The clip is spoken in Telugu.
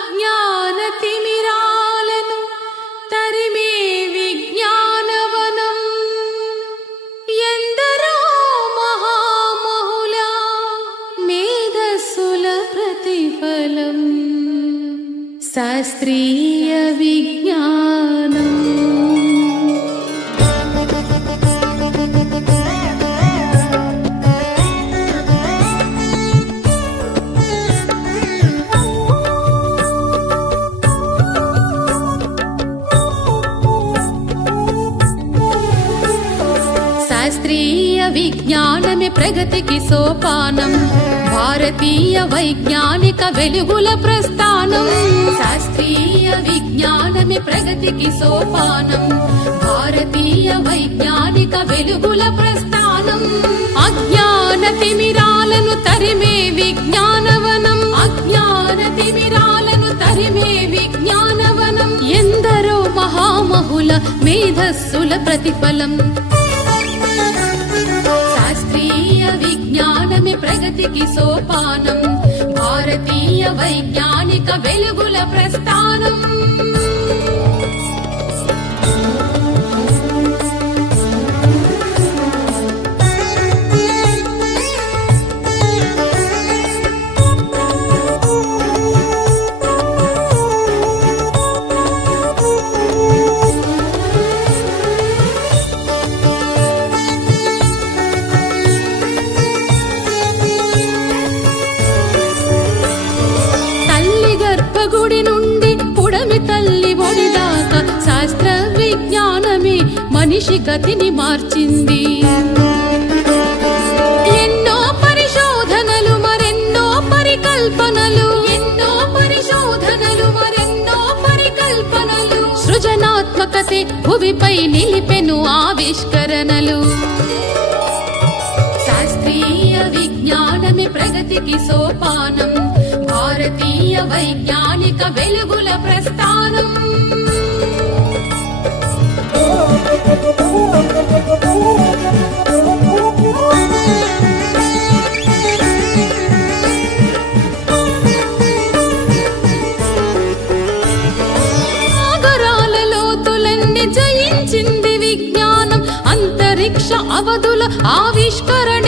అజ్ఞాన తిమిరాలను తరిమే విజ్ఞానవనం ఎందరో మహామహుల మేధస్సుల ప్రతిఫలం శాస్త్రీయ విజ్ఞానం. శాస్త్రీయ విజ్ఞానమే ప్రగతికి సోపానం, భారతీయ వైజ్ఞానిక వెలుగుల ప్రస్థానం. శాస్త్రీయ విజ్ఞానమే ప్రగతికి సోపానం, భారతీయ వైజ్ఞానిక వెలుగుల ప్రస్థానం. అజ్ఞాన తిమిరాలను తరిమే విజ్ఞానవనం, అజ్ఞాన తిమిరాలను తరిమే విజ్ఞానవనం ఎందరో మహామహుల మేధస్సుల ప్రతిఫలం. శాస్త్రీయ విజ్ఞానమే ప్రగతికి సోపానం, భారతీయ వైజ్ఞానిక వెలుగుల ప్రస్థానం. గుడి నుండి పుడమి తల్లి ఒడి దాకా శాస్త్ర విజ్ఞానమే మనిషి గతిని మార్చింది. ఎన్నో పరిశోధనలు మరెన్నో పరికల్పనలు, ఎన్నో పరిశోధనలు మరెన్నో పరికల్పనలు, సృజనాత్మకతే భువిపై నిలిపెను ఆవిష్కరణలు. శాస్త్రీయ విజ్ఞానమే ప్రగతికి సోపానం, భారతీయ వైజ్ఞానిక వెలుగుల ప్రస్థానం. సాగరాల లోతులన్నీ జయించింది విజ్ఞానం, అంతరిక్ష అవధుల ఆవిష్కరణ